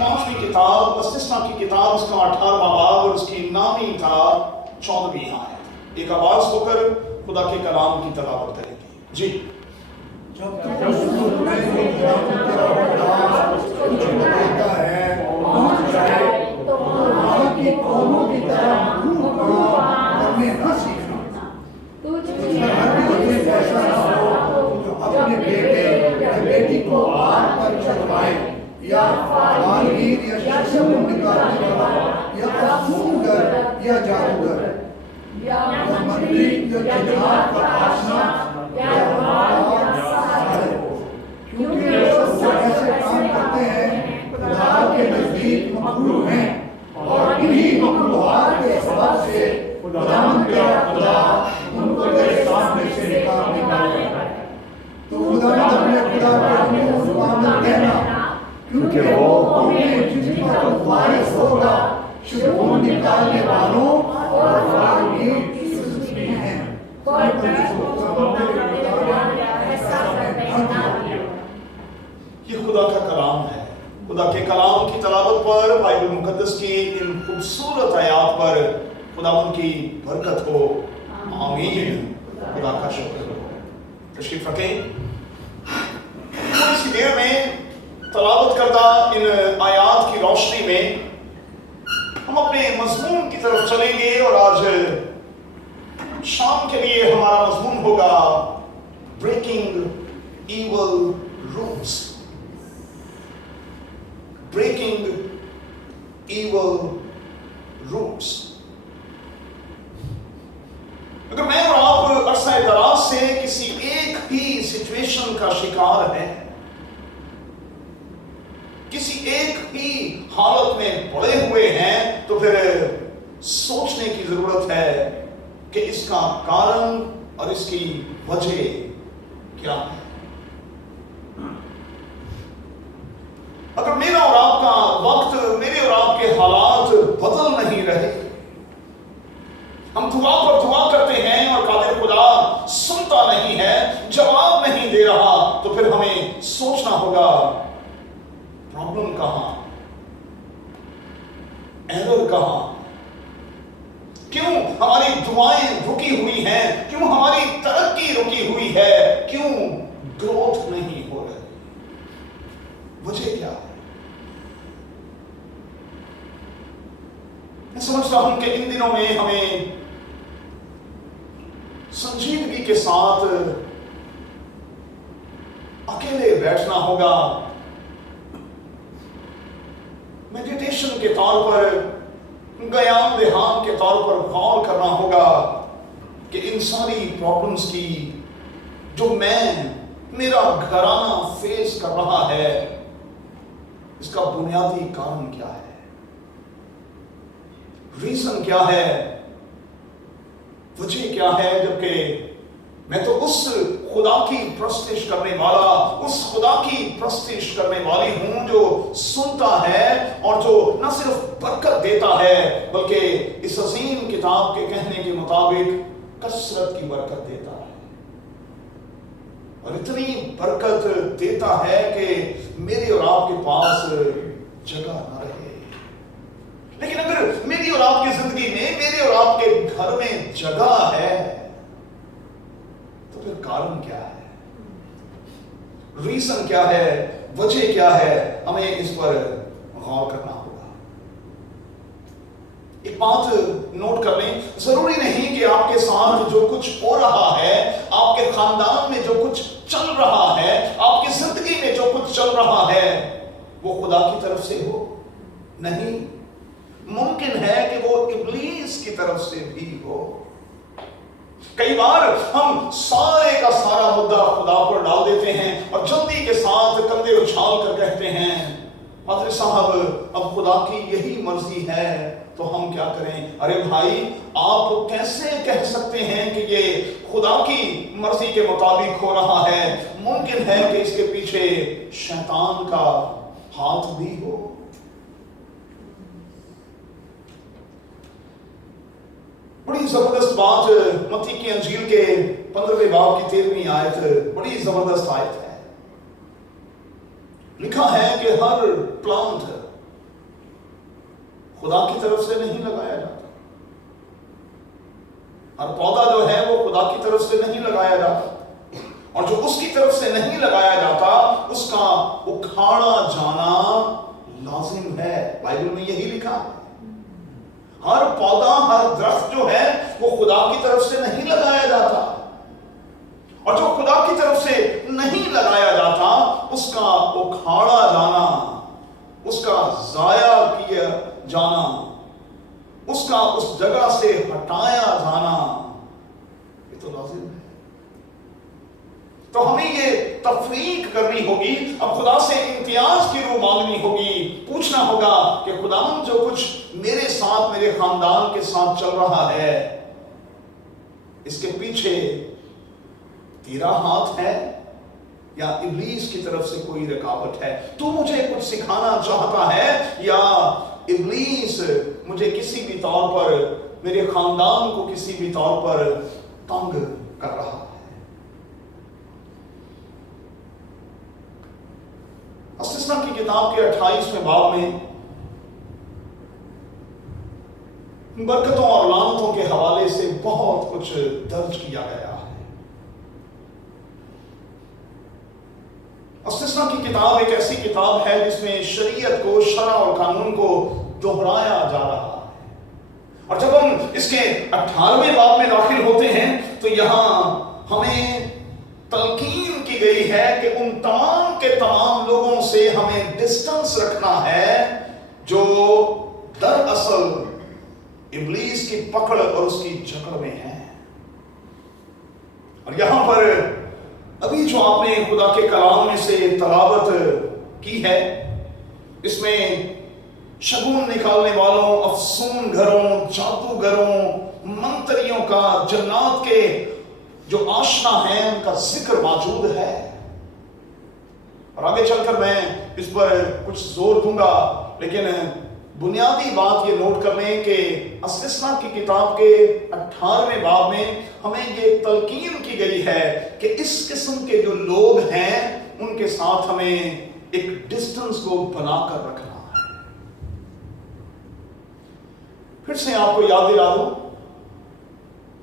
5वीं किताब मुस्तिस्ना की किताब, उसका 18वां बाब और उसकी नामी था 14वीं आयत। एक आवाज होकर खुदा के कलाम की तलावत करेगी। जी। अपने बेटे या बेटी को आग पर चढ़वाए या फालगीर या शबनम निकालने वाला या अफसूंगर या जादूगर या मंत्री या जिहाद का आशना या साहिर, क्योंकि वो ऐसे काम करते हैं खुदा के नजदीक मकबूल हैं और इन्हीं मकबूलात के सबब से खुदा उनको तेरे सामने से निकालेगा। तो खुदा अपने खुदा के जुबान में कहना, क्योंकि वो कौमें जिन पर वारिस होगा शुरून निकालने वालों और फालगीर की सूची में हैं। ये खुदा का कलाम है। खुदा के कलाम की तलावत पर, बाइबल मुकद्दस की इन खूबसूरत आयात पर खुदा उनकी बरकत हो। आमीन। खुदा का शुक्र हो। तशरीफ रखें। थोड़ी सी देर में तलावत करदा इन आयात की रोशनी में हम अपने मजमून की तरफ चलेंगे और आज शाम के लिए हमारा मजमून होगा breaking evil roots. Breaking evil roots. अगर मैं और आप अरसा दराज से किसी एक ही सिचुएशन का शिकार है, किसी एक ही हालत में पड़े हुए हैं, तो फिर सोचने की जरूरत है कि इसका कारण और इसकी वजह क्या है। अगर मेरा और आपका वक्त, मेरे और आपके हालात बदल नहीं रहे, हम दुआ पर दुआ करते हैं और कादिर खुदा सुनता नहीं है, जवाब नहीं दे रहा, तो फिर हमें सोचना होगा प्रॉब्लम कहां, एरर कहां, क्यों हमारी दुआएं रुकी हुई हैं, क्यों हमारी तरक्की रुकी हुई है, क्यों ग्रोथ नहीं हो रही, वजह क्या है। मैं समझता हूं कि इन दिनों में हमें संजीदगी के साथ अकेले बैठना होगा, मेडिटेशन के तौर पर, गयान देहान के तौर पर गौर करना होगा कि इन सारी प्रॉब्लम्स की जो मेरा घराना फेस कर रहा है, इसका बुनियादी कारण क्या है, रीजन क्या है, वजह क्या है। जबकि मैं तो उस खुदा की प्रस्तिश करने वाला, उस खुदा की प्रस्तिश करने वाली हूं जो सुनता है और जो न सिर्फ बरकत देता है बल्कि इस अजीम किताब के कहने के मुताबिक कसरत की बरकत देता है, और इतनी बरकत देता है कि मेरे और आपके पास जगह न रहे। लेकिन अगर मेरी और आपकी जिंदगी में, मेरे और आपके घर में जगह है, तो फिर कारण क्या है, रीजन क्या है, वजह क्या है, हमें इस पर गौर करना होगा। एक बात नोट कर लें, जरूरी नहीं कि आपके साथ जो कुछ हो रहा है, आपके खानदान में जो कुछ चल रहा है, आपकी जिंदगी में जो कुछ चल रहा है, वो खुदा की तरफ से हो। नहीं, मुमकिन है कि वो इब्लीस की तरफ से भी हो। कई बार हम सारे का सारा मुद्दा खुदा पर डाल देते हैं और जल्दी के साथ कंधे उछाल कर कहते हैं, पादरी साहब अब खुदा की यही मर्जी है तो हम क्या करें। अरे भाई, आप कैसे कह सकते हैं कि ये खुदा की मर्जी के मुताबिक हो रहा है। मुमकिन है कि इसके पीछे शैतान का हाथ भी हो। बड़ी जबरदस्त बात मत्ती की अंजील के 15वें बाब की 13वीं आयत, बड़ी जबरदस्त आयत है। लिखा है कि हर प्लांट खुदा की तरफ से नहीं लगाया जाता। हर पौधा जो है वो खुदा की तरफ से नहीं लगाया जाता, और जो उसकी तरफ से नहीं लगाया जाता उसका उखाड़ा जाना लाजिम है। बाइबल में यही लिखा है। हर पौधा, हर दरख्त जो है वो खुदा की तरफ से नहीं लगाया जाता, और जो खुदा की तरफ से नहीं लगाया जाता उसका उखाड़ा जाना, उसका जाया किया जाना, उसका उस जगह से हटाया जाना, ये तो लाजिम है। तो हमें ये तफरीक करनी होगी, अब खुदा से इम्तियाज की रूह मांगनी होगी, पूछना होगा कि खुदा जो कुछ मेरे साथ, मेरे खानदान के साथ चल रहा है, इसके पीछे तेरा हाथ है या इब्लीस की तरफ से कोई रुकावट है? तू मुझे कुछ सिखाना चाहता है या इब्लीस मुझे किसी भी तौर पर, मेरे खानदान को किसी भी तौर पर तंग कर रहा है? अस्तिस्ना की किताब के 28वें बाब में बरकतों और लानतों के हवाले से बहुत कुछ दर्ज किया गया है। अस्तिस्ना की किताब एक ऐसी किताब है जिसमें शरीयत को, शरा और कानून को दोहराया जा रहा है। और जब हम इसके 18वें बाब में दाखिल होते हैं तो यहां हमें तलकीन की गई है कि उन तमाम के तमाम लोगों से हमें डिस्टेंस रखना है जो दरअसल इब्लीस की पकड़ और उसकी जकड़ में है। और यहां पर अभी जो आपने खुदा के कलाम में से तलावत की है, इसमें शगुन निकालने वालों, अफसून घरों, जादूगरों, मंत्रियों का, जन्नात के जो आशना है उनका जिक्र मौजूद है। और आगे चलकर मैं इस पर कुछ जोर दूंगा, लेकिन बुनियादी बात ये नोट कर लें कि अस्तिस्ना की किताब के 18वें बाब में हमें ये तलकीन की गई है कि इस किस्म के जो लोग हैं उनके साथ हमें एक डिस्टेंस को बनाकर रखना है। फिर से आपको याद दिला दूं,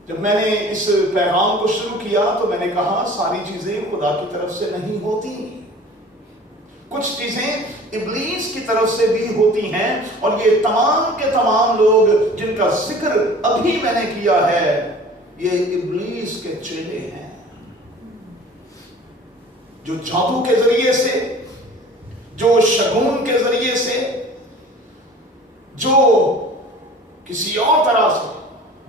जब मैंने इस पैगाम को शुरू किया तो मैंने कहा सारी चीजें खुदा की तरफ से नहीं होती, कुछ चीजें इब्लीस की तरफ से भी होती हैं। और ये तमाम के तमाम लोग जिनका जिक्र अभी मैंने किया है, ये इब्लीस के चेले हैं, जो जादू के जरिए से, जो शगुन के जरिए से, जो किसी और तरह से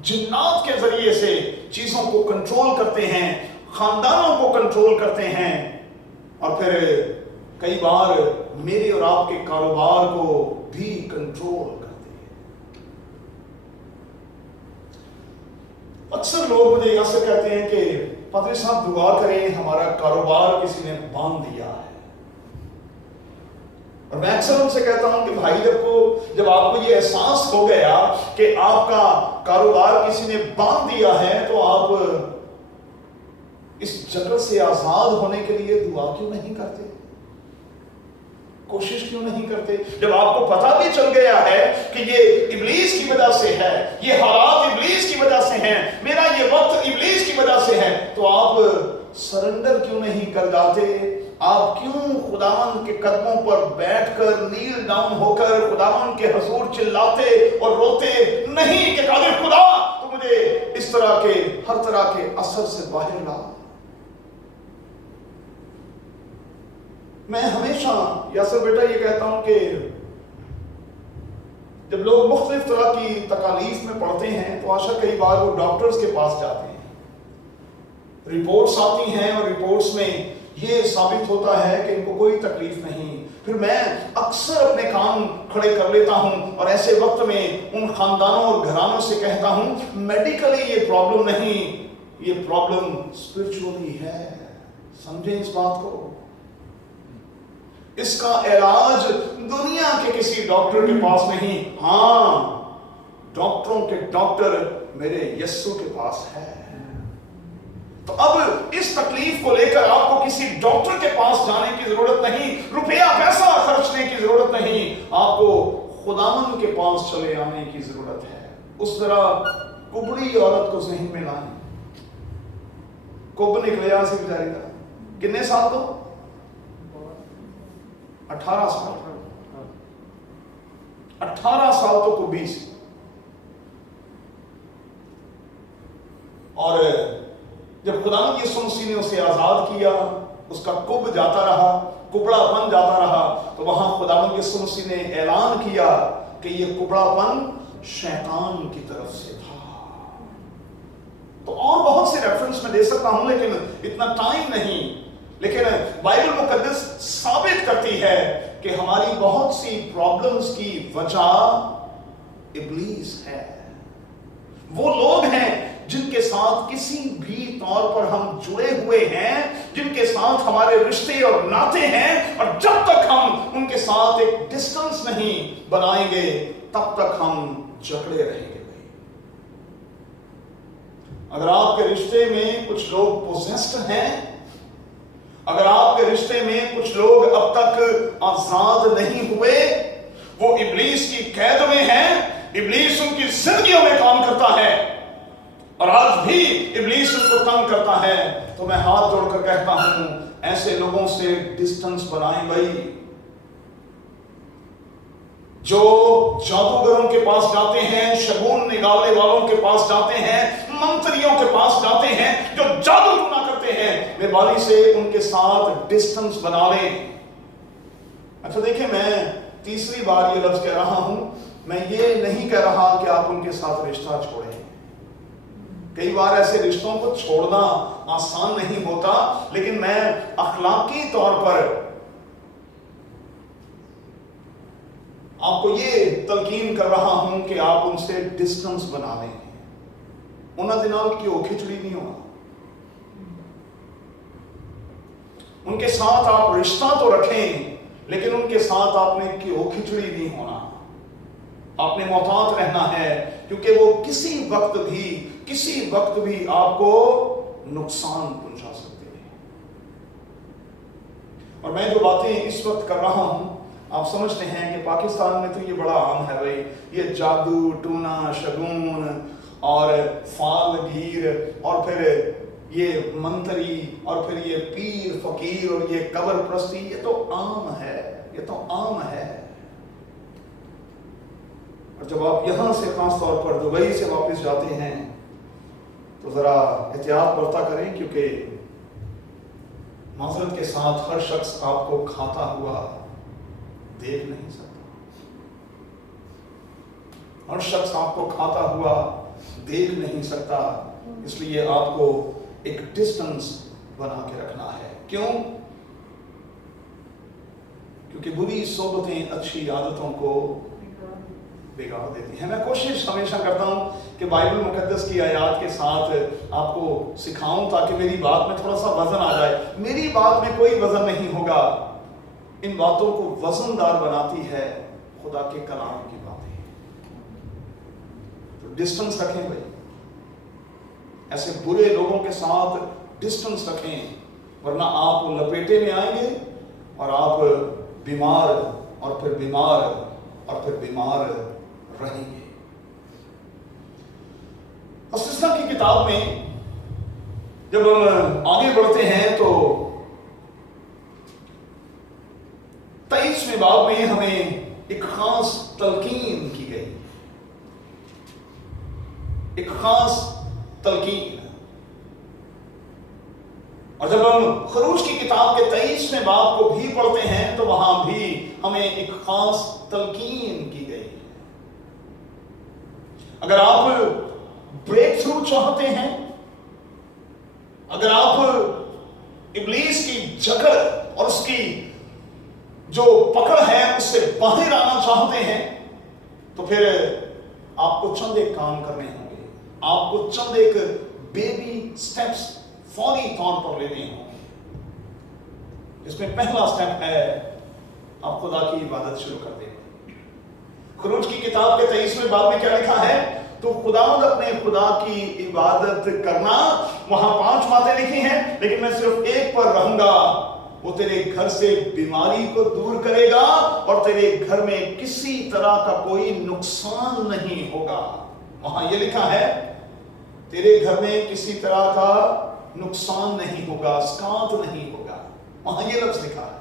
जिन्नात के जरिए से चीजों को कंट्रोल करते हैं, खानदानों को कंट्रोल करते हैं, और फिर कई बार मेरे और आपके कारोबार को भी कंट्रोल करते हैं। अक्सर लोग मुझे यहां से कहते हैं कि पादरी साहब दुआ करें, हमारा कारोबार किसी ने बांध दिया है। और मैं अक्सर उनसे कहता हूं कि भाई जब आपको ये एहसास हो गया कि आपका कारोबार किसी ने बांध दिया है, तो आप इस जगत से आजाद होने के लिए दुआ क्यों नहीं करते, कोशिश क्यों नहीं करते? जब आपको पता भी चल गया है कि ये इब्लीस की वजह से है, ये हालात इब्लीस की वजह से हैं, मेरा ये वक्त इब्लीस की वजह से है, तो आप सरेंडर क्यों नहीं कर जाते? आप क्यों खुदावन के कदमों पर बैठकर, नील डाउन होकर खुदावन के हुजूर चिल्लाते और रोते नहीं कि कादिर खुदा तो मुझे इस तरह के, हर तरह के असर से बाहर ला? मैं हमेशा यासर बेटा ये कहता हूं कि जब लोग मुख्तलिफ तरह की तकालीफ में पड़ते हैं तो आशा कई बार वो डॉक्टर्स के पास जाते हैं, रिपोर्ट्स आती हैं और रिपोर्ट्स में ये साबित होता है कि इनको कोई तकलीफ नहीं। फिर मैं अक्सर अपने काम खड़े कर लेता हूं और ऐसे वक्त में उन खानदानों और घरानों से कहता हूं मेडिकली ये प्रॉब्लम नहीं, ये प्रॉब्लम स्पिरिचुअली है। समझे इस बात को? इसका इलाज दुनिया के किसी डॉक्टर के पास नहीं, हां डॉक्टरों के डॉक्टर मेरे यस्सु के पास है। तो अब इस तकलीफ को लेकर आपको किसी डॉक्टर के पास जाने की जरूरत नहीं, रुपया पैसा खर्चने की जरूरत नहीं, आपको खुदावन के पास चले आने की जरूरत है। उस तरह कुबड़ी औरत को ज़हन में लाएं। कुब निकलिया सी बेचारी का, कितने साल तो 18 साल, 18 साल तो कुबी सी। और जब खुदावंद यीशु मसीह ने उसे आजाद किया, उसका कुब जाता रहा, कुबड़ापन जाता रहा, तो वहां खुदावंद यीशु मसीह ने ऐलान किया कि ये कुबड़ापन शैतान की तरफ से था। तो और बहुत से रेफरेंस मैं दे सकता हूं, लेकिन इतना टाइम नहीं। लेकिन बाइबल मुकद्दस साबित करती है कि हमारी बहुत सी प्रॉब्लम्स की वजह इब्लीस है। वो लोग हैं जिनके साथ किसी भी तौर पर हम जुड़े हुए हैं, जिनके साथ हमारे रिश्ते और नाते हैं, और जब तक हम उनके साथ एक डिस्टेंस नहीं बनाएंगे तब तक हम जकड़े रहेंगे। अगर आपके रिश्ते में कुछ लोग पोजेस्ड हैं, अगर आपके रिश्ते में कुछ लोग अब तक आजाद नहीं हुए, वो इब्लीस की कैद में हैं, इब्लीस उनकी जिंदगियों में काम करता है और आज भी इब्लीस उनको तंग करता है, तो मैं हाथ जोड़कर कहता हूं, ऐसे लोगों से डिस्टेंस बनाएं भाई। जो जादूगरों के पास जाते हैं, शगुन निकालने वालों के पास जाते हैं, मंत्रियों के पास जाते हैं, जो जादू टूना करते हैं, मेहरबानी से उनके साथ डिस्टेंस बना लें। अच्छा देखिए, मैं तीसरी बार ये लफ्ज कह रहा हूं, मैं ये नहीं कह रहा कि आप उनके साथ रिश्ता छोड़ें। कई बार ऐसे रिश्तों को छोड़ना आसान नहीं होता, लेकिन मैं अखलाकी तौर पर आपको ये तलकीन कर रहा हूं कि आप उनसे डिस्टेंस बना लें। उन्हें दिनाल क्यों खिचड़ी नहीं होना, उनके साथ आप रिश्ता तो रखें, लेकिन उनके साथ आपने क्यों खिचड़ी नहीं होना। आपने मोहतात रहना है, क्योंकि वो किसी वक्त भी आपको नुकसान पहुंचा सकते हैं। और मैं जो बातें इस वक्त कर रहा हूं, आप समझते हैं कि पाकिस्तान में तो ये बड़ा आम है भाई, ये जादू टूना, शगुन और फालगीर और फिर ये मंत्री और फिर ये पीर फकीर और ये कब्र प्रस्ती, ये तो आम है, ये तो आम है। और जब आप यहां से खास तौर पर दुबई से वापस जाते हैं तो जरा एहतियात बरता करें, क्योंकि माजरत के साथ हर शख्स आपको खाता हुआ देख नहीं सकता, हर शख्स आपको खाता हुआ देख नहीं सकता। इसलिए आपको एक डिस्टेंस बना के रखना है। क्यों? क्योंकि बुरी सोबतें अच्छी आदतों को बिगाड़ देती हैं। मैं कोशिश हमेशा करता हूं कि बाइबल मुकद्दस की आयत के साथ आपको सिखाऊं, ताकि मेरी बात में थोड़ा सा वजन आ जाए। मेरी बात में कोई वजन नहीं होगा, इन बातों को वजनदार बनाती है खुदा के कलाम की बातें। तो डिस्टेंस रखें भाई, ऐसे बुरे लोगों के साथ डिस्टेंस रखें, वरना आप लपेटे में आएंगे और आप बीमार और फिर बीमार और फिर बीमार रहेंगे। अस्तित्व की किताब में जब हम आगे बढ़ते हैं तो 23वें बाब में हमें एक खास तलकीन की गई, एक खास तलकीन। और जब हम खरूज की किताब के 23वें बाब को भी पढ़ते हैं तो वहां भी हमें एक खास तलकीन की गई। अगर आप ब्रेक थ्रू चाहते हैं, अगर आप इब्लीस की जकड़ और उसकी जो पकड़ है उससे बाहर आना चाहते हैं, तो फिर आपको चंद एक काम करने होंगे, आपको चंद एक बेबी स्टेप्स फौरी तौर पर लेने होंगे। इसमें पहला स्टेप है, आप खुदा की इबादत शुरू कर दें। खरूज की किताब के 23वें बाब में क्या लिखा है? तो खुदावंद अपने खुदा की इबादत करना, वहां 5 बातें लिखी हैं, लेकिन मैं सिर्फ एक पर रहूंगा, वो तेरे घर से बीमारी को दूर करेगा और तेरे घर में किसी तरह का कोई नुकसान नहीं होगा। वहां ये लिखा है तेरे घर में किसी तरह का नुकसान नहीं होगा, स्कात नहीं होगा, वहां ये लफ्ज लिखा है।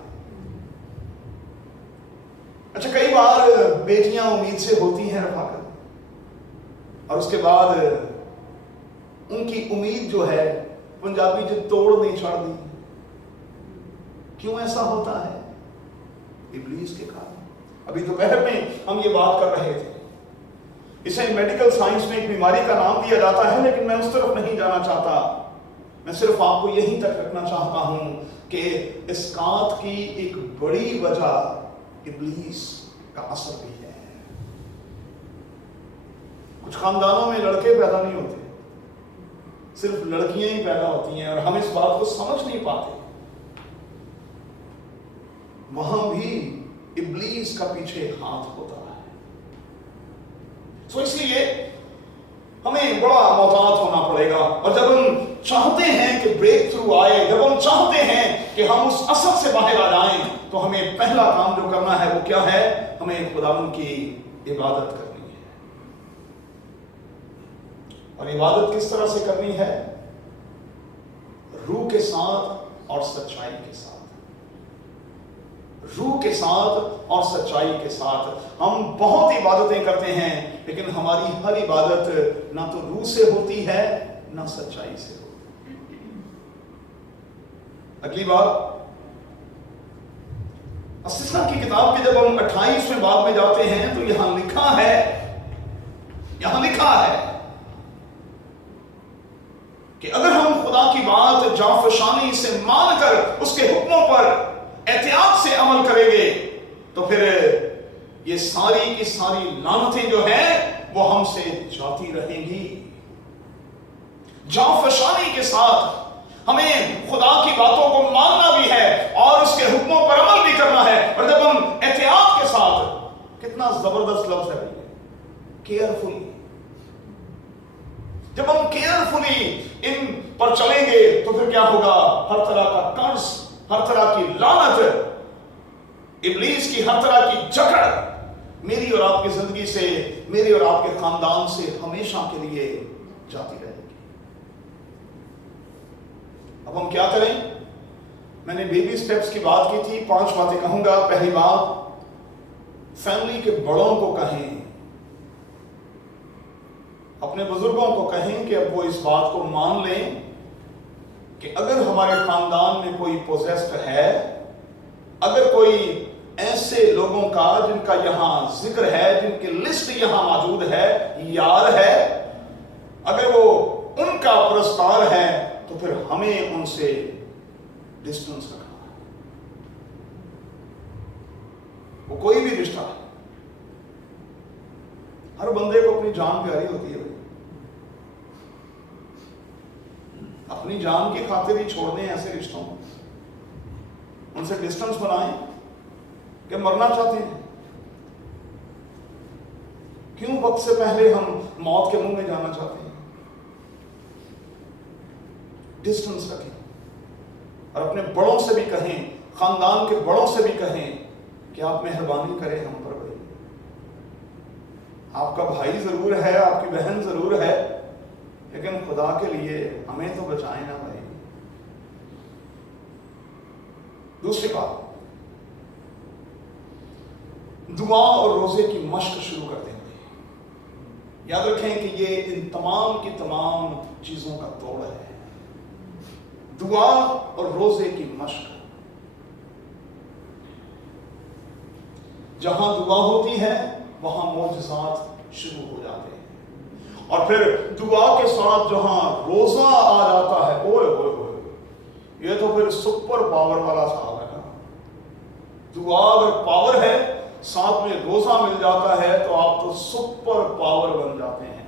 अच्छा, कई बार बेटियां उम्मीद से होती हैं रफाकत, और उसके बाद उनकी उम्मीद जो है पंजाबी जो तोड़ नहीं छोड़ दी। क्यों ऐसा होता है? इब्लीस के कारण। अभी दोपहर में हम ये बात कर रहे थे, इसे मेडिकल साइंस में एक बीमारी का नाम दिया जाता है, लेकिन मैं उस तरफ नहीं जाना चाहता। मैं सिर्फ आपको यहीं तक रखना चाहता हूं कि इसकात की एक बड़ी वजह इब्लीस का असर भी है। कुछ खानदानों में लड़के पैदा नहीं होते, सिर्फ लड़कियां ही पैदा होती हैं, और हम इस बात को समझ नहीं पाते। वहां भी इब्लीस का पीछे हाथ होता है। तो इसलिए हमें बड़ा मोहतात होना पड़ेगा। और जब हम चाहते हैं कि ब्रेक थ्रू आए, जब हम चाहते हैं कि हम उस असर से बाहर आ जाएं, तो हमें पहला काम जो करना है वो क्या है? हमें खुदावंद की इबादत करनी है। और इबादत किस तरह से करनी है? रूह के साथ और सच्चाई के साथ। रूह के साथ और सच्चाई के साथ। हम बहुत इबादतें करते हैं, लेकिन हमारी हर इबादत ना तो रूह से होती है ना सच्चाई से होती है। अगली बात, अस्सिसा की किताब के जब हम 28वें बाब में जाते हैं तो यहां लिखा है कि अगर हम खुदा की बात जाफशानी से मानकर उसके हुक्मों पर एहतियात से अमल करेंगे, तो फिर ये सारी की सारी लानतें जो हैं वो हमसे जाती रहेंगी। जाफशानी के साथ हमें खुदा की बातों को मानना भी है और उसके हुक्मों पर अमल भी करना है। और जब हम एहतियात के साथ, कितना जबरदस्त लफ्ज है भैया, केयरफुली, जब हम केयरफुली इन पर चलेंगे तो फिर क्या होगा? हर तरह का कर्ज, हर तरह की लानत, इब्लीस की हर तरह की जकड़ मेरी और आपकी जिंदगी से, मेरे और आपके खानदान से हमेशा के लिए जाती रहेगी। अब हम क्या करें? मैंने बेबी स्टेप्स की बात की थी, 5 बातें कहूंगा। पहली बात, फैमिली के बड़ों को कहें, अपने बुजुर्गों को कहें कि अब वो इस बात को मान लें कि अगर हमारे खानदान में कोई पोजेस्ड है, अगर कोई ऐसे लोगों का जिनका यहां जिक्र है, जिनकी लिस्ट यहां मौजूद है, यार है, अगर वो उनका पुरस्कार है, तो फिर हमें उनसे डिस्टेंस रखना है। वो कोई भी रिश्ता है, हर बंदे को अपनी जान प्यारी होती है। अपनी जान की खातिर ही छोड़ दें ऐसे रिश्तों को, उनसे डिस्टेंस बनाएं कि मरना चाहते हैं। क्यों वक्त से पहले हम मौत के मुंह में जाना चाहते हैं? डिस्टेंस रखें और अपने बड़ों से भी कहें, खानदान के बड़ों से भी कहें कि आप मेहरबानी करें हम पर। भाई, आपका भाई जरूर है, आपकी बहन जरूर है, लेकिन खुदा के लिए हमें तो बचाएं ना भाई। दूसरी बात, दुआ और रोजे की मश्क शुरू कर देंगे। याद रखें कि ये इन तमाम की तमाम चीजों का तोड़ है, दुआ और रोजे की मश्क। जहां दुआ होती है वहां मौजज़ात शुरू हो जाते हैं, और फिर दुआ के साथ जहां रोजा आ जाता है, ओए ओए ओए, ये तो फिर सुपर पावर वाला साहब है ना। दुआ अगर पावर है, साथ में रोजा मिल जाता है, तो आप तो सुपर पावर बन जाते हैं।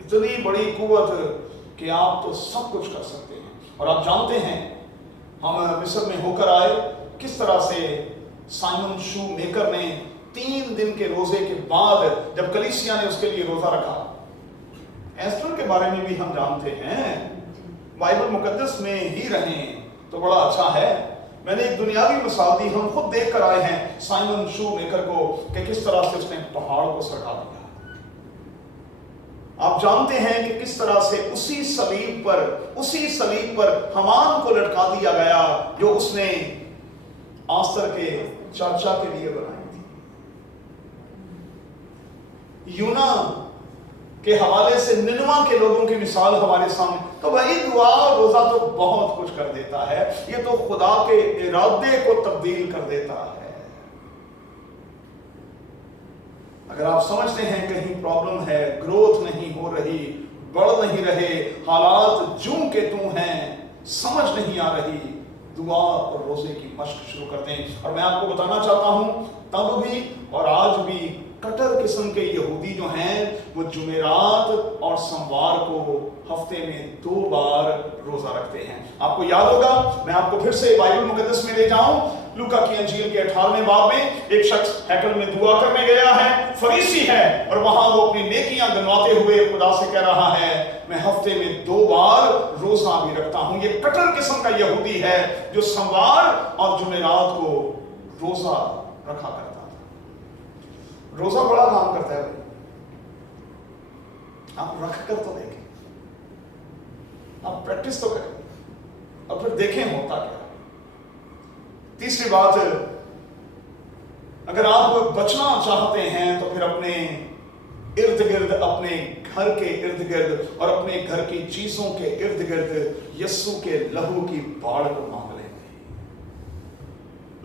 इतनी बड़ी कुव्वत कि आप तो सब कुछ कर सकते हैं। और आप जानते हैं हम मिस्र में होकर आए, किस तरह से साइमन शू मेकर ने 3 दिन के रोजे के बाद जब कलीसिया ने उसके लिए रोजा रखा। एस्टर के बारे में भी हम जानते हैं, बाइबल मुकद्दस में ही रहें तो बड़ा अच्छा है, मैंने एक दुनियावी मिसाल दी, हम खुद देख कर आए हैं साइमन शू मेकर को कि किस तरह से उसने पहाड़ को सरका दिया। आप जानते हैं कि किस तरह से उसी सलीब पर हमान को लटका दिया गया जो उसने आस्तर के चाचा के लिए बनाई थी। यूना के हवाले से निनवा के लोगों की मिसाल हमारे सामने। तो भाई दुआ और रोजा तो बहुत कुछ कर देता है, ये तो खुदा के इरादे को तब्दील कर देता है। अगर आप समझते हैं कहीं प्रॉब्लम है, ग्रोथ नहीं हो रही, बढ़ नहीं रहे, हालात जूं के तूं हैं, समझ नहीं आ रही, दुआ और रोजे की मश्क शुरू करते हैं। और मैं आपको बताना चाहता हूं तब भी और आज भी कट्टर किस्म के यहूदी जो हैं वो जुमेरात और सोमवार को हफ्ते में 2 बार रोजा रखते हैं। आपको याद होगा, मैं आपको फिर से बाइबल मुकद्दस में ले जाऊं, लूका की अंजील के 18वें बाब में एक शख्स हैकल में दुआ करने गया है, फरीसी है, और वहां वो अपनी नेकियां गिनवाते हुए खुदा से कह रहा है मैं हफ्ते में 2 बार रोजा भी रखता हूं। ये कट्टर किस्म का यहूदी है जो सोमवार और जुमेरात को रोजा रखा करता था। रोजा बड़ा काम करता है भाई, आप रख कर तो देखें, आप प्रैक्टिस तो करें और फिर देखें होता क्या। तीसरी बात, अगर आप बचना चाहते हैं तो फिर अपने इर्द गिर्द, अपने घर के इर्द गिर्द और अपने घर की चीजों के इर्द गिर्द यस्सु के लहू की बाढ़ को मांग लेंगे।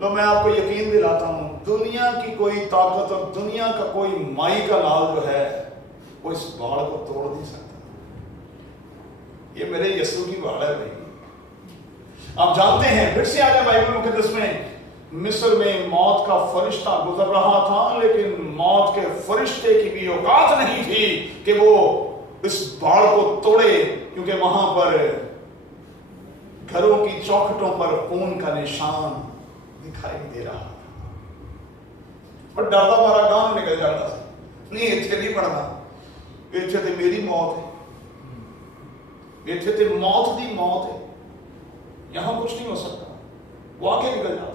लो मैं आपको यकीन दिलाता हूं, दुनिया की कोई ताकत और दुनिया का कोई माई का लाल जो है वो इस बाढ़ को तोड़ नहीं सकता। ये मेरे यस्सु की बाढ़ है भाई। आप जानते हैं, फिर से आ जाए बाइबल मुकद्दस में, मिस्र में मौत का फरिश्ता गुजर रहा था, लेकिन मौत के फरिश्ते की भी औकात नहीं थी कि वो इस बाढ़ को तोड़े, क्योंकि वहां पर घरों की चौखटों पर खून का निशान दिखाई दे रहा था। और डरदा मारा गांव निकल जाता था, नहीं इतने नहीं पड़ना, इतने तो मेरी मौत है, इतने तो मौत दी मौत है, यहां कुछ नहीं हो सकता, वो आगे निकल जाता।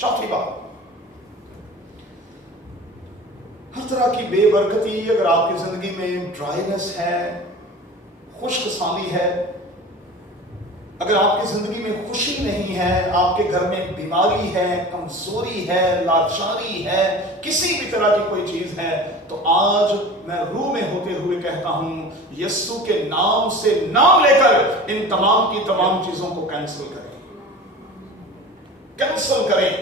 चौथी बात, हर तरह की बेबरकती, अगर आपकी जिंदगी में ड्राइनेस है, खुश्कसाली है, अगर आपकी जिंदगी में खुशी नहीं है, आपके घर में बीमारी है, कमजोरी है, लाचारी है, किसी भी तरह की कोई चीज है, तो आज मैं रूह में होते हुए कहता हूं, यस्सु के नाम से नाम लेकर इन तमाम की तमाम चीजों को कैंसिल करें, कैंसिल करें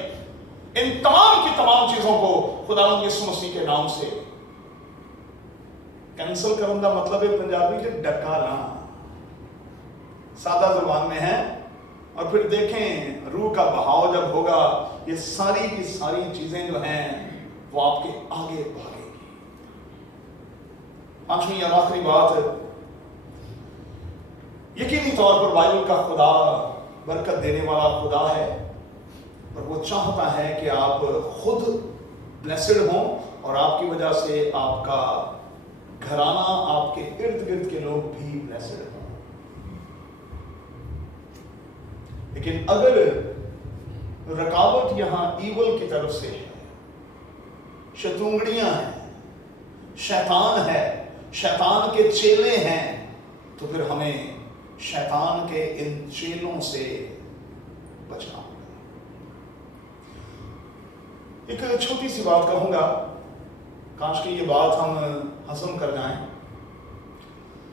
इन तमाम की तमाम चीजों को खुदावंद यीशु मसीह के नाम से कैंसिल करने का मतलब है पंजाबी के डका लाना, सादा जुबान में है। और फिर देखें रूह का बहाव जब होगा, ये सारी की सारी चीजें जो हैं वो आपके आगे भागेंगी। पांचवी और आखिरी बात, यकीनी तौर पर बाइबल का खुदा बरकत देने वाला खुदा है और वो चाहता है कि आप खुद ब्लेस्ड हों और आपकी वजह से आपका घराना, आपके इर्द गिर्द के लोग भी ब्लेस्ड हों। लेकिन अगर रकावट यहां ईवल की तरफ से है, शतुंगड़ियां हैं, शैतान है, शैतान के चेले हैं, तो फिर हमें शैतान के इन चेलों से बचना होगा। एक छोटी सी बात कहूंगा, काश कि ये बात हम हजम कर जाएं।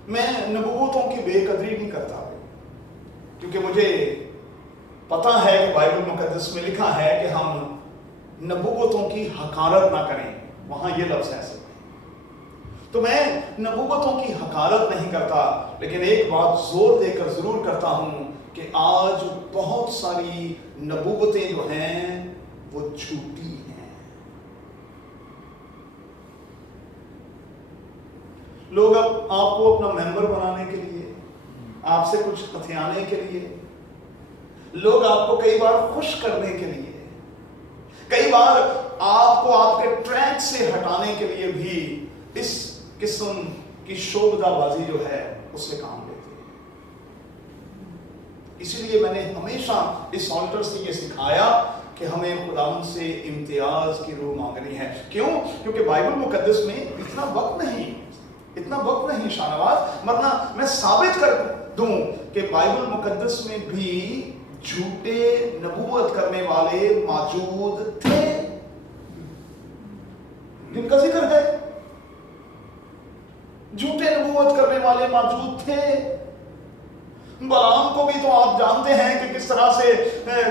मैं नबूवतों की बेकदरी नहीं करता, क्योंकि मुझे पता है कि बाइबल मुकद्दस में लिखा है कि हम नबूवतों की हकारत ना करें, वहां ये लफ्ज है ऐसे। तो मैं नबूवतों की हकारत नहीं करता, लेकिन एक बात जोर देकर जरूर करता हूं कि आज बहुत सारी नबूवतें जो हैं वो झूठी हैं। लोग अब आपको अपना मेंबर बनाने के लिए, आपसे कुछ हथियाने के लिए, लोग आपको कई बार खुश करने के लिए, कई बार आपको आपके ट्रैक से हटाने के लिए भी इस किस्म की शोबदाबाजी जो है उससे काम लेते हैं। इसीलिए मैंने हमेशा इस ऑल्टर से ये सिखाया कि हमें खुदावंद से इम्तियाज की रूह मांगनी है। क्यों? क्योंकि बाइबल मुकद्दस में इतना वक्त नहीं शाहनवाज, वरना मैं साबित कर दूं कि बाइबल मुकद्दस में भी झूठे नबूवत करने वाले मौजूद थे जिनका जिक्र है। झूठे नबूवत करने वाले मौजूद थे। बलाम को भी तो आप जानते हैं कि किस तरह से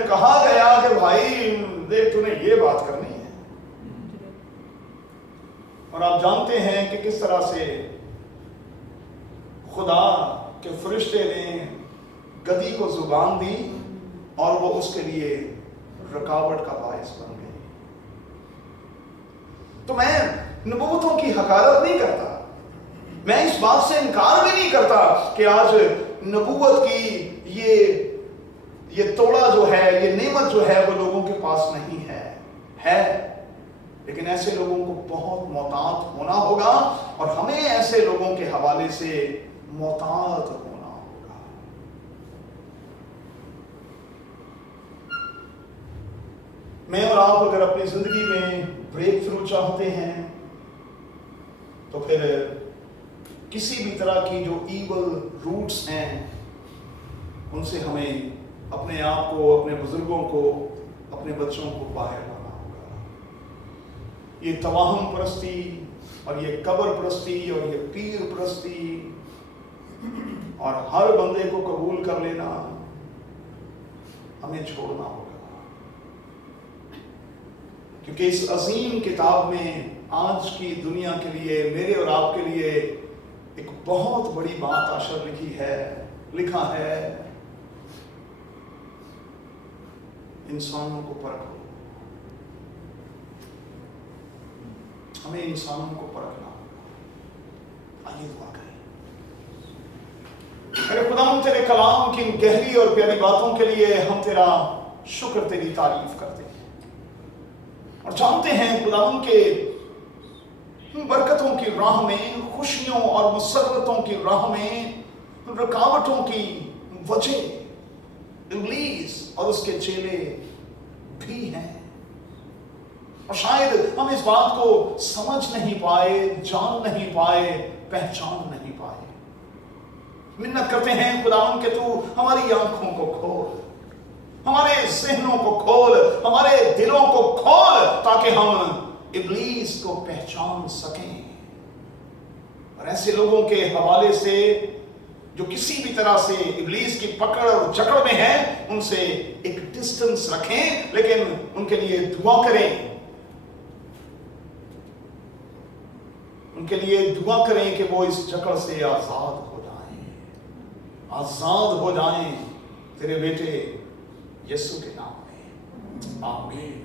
कहा गया कि भाई देख तूने ये बात करनी है, और आप जानते हैं कि किस तरह से खुदा के फरिश्ते ने गधी को जुबान दी और वो उसके लिए रुकावट का बायस बन गई। तो मैं नबूवतों की हकारत नहीं करता, मैं इस बात से इनकार भी नहीं करता कि आज नबूवत की ये तोड़ा जो है, ये नेमत जो है वो लोगों के पास नहीं है, लेकिन ऐसे लोगों को बहुत मोहतात होना होगा और हमें ऐसे लोगों के हवाले से मोहतात होना होगा। मैं और आप अगर अपनी जिंदगी में ब्रेक थ्रू चाहते हैं तो फिर किसी भी तरह की जो ईवल रूट्स हैं उनसे हमें अपने आप को, अपने बुजुर्गों को, अपने बच्चों को बाहर लाना होगा। ये तवाहम परस्ती और ये कब्र परस्ती और ये पीर परस्ती और हर बंदे को कबूल कर लेना हमें छोड़ना होगा, क्योंकि इस अजीम किताब में आज की दुनिया के लिए, मेरे और आपके लिए एक बहुत बड़ी बात आशर लिखा है, इंसानों को परखो। हमें इंसानों को परखना होगा। आइए दुआ करें। अरे खुदावंद तेरे कलाम की गहरी और प्यारी बातों के लिए हम तेरा शुक्र, तेरी तारीफ करते हैं और जानते हैं खुदावंद के बरकतों की राह में, खुशियों और मुसर्रतों की राह में रुकावटों की वजह इब्लीस और उसके चेले भी हैं, और शायद हम इस बात को समझ नहीं पाए, जान नहीं पाए, पहचान नहीं पाए। मिन्नत करते हैं खुदावंद के तू हमारी आंखों को खोल, हमारे ज़हनों को खोल, हमारे दिलों को खोल, ताकि हम इब्लीस को पहचान सकें और ऐसे लोगों के हवाले से जो किसी भी तरह से इब्लीस की पकड़ और जकड़ में हैं, उनसे एक डिस्टेंस रखें, लेकिन उनके लिए दुआ करें, उनके लिए दुआ करें कि वो इस जकड़ से आजाद हो जाएं तेरे बेटे यीशु के नाम में। आमीन।